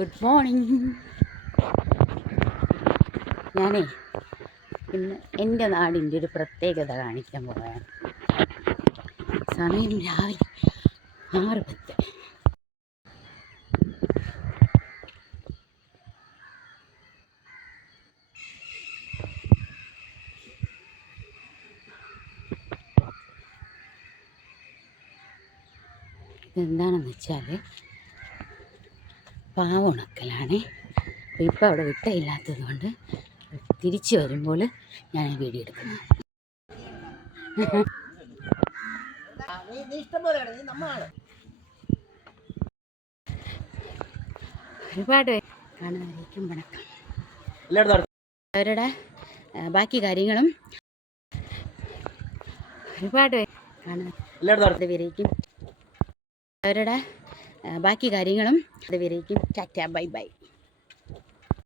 Good morning ഞാനേ ഇന്ന് എന്റെ നാടിന്റെ ഒരു പ്രത്യേകത കാണിക്കാൻ പോവുകയാണ് സമയം രാവിലെ ആറ് പത്ത് ഇതെന്താണെന്ന് വെച്ചാൽ പാവ ഉണക്കലാണ് അപ്പോൾ ഇപ്പോൾ അവിടെ വിട്ടയില്ലാത്തത് കൊണ്ട് തിരിച്ചു വരുമ്പോൾ ഞാൻ വീഡിയോ എടുക്കുന്നു. ഒരുപാട് കാണുന്നവരേക്കും വണക്കം. അവരുടെ ബാക്കി കാര്യങ്ങളും ഒരുപാട് പേര് കാണുന്ന പേരേക്കും അവരുടെ ബാക്കി കാര്യങ്ങളും അതുവരേക്കും ടാറ്റ ബൈ ബൈ.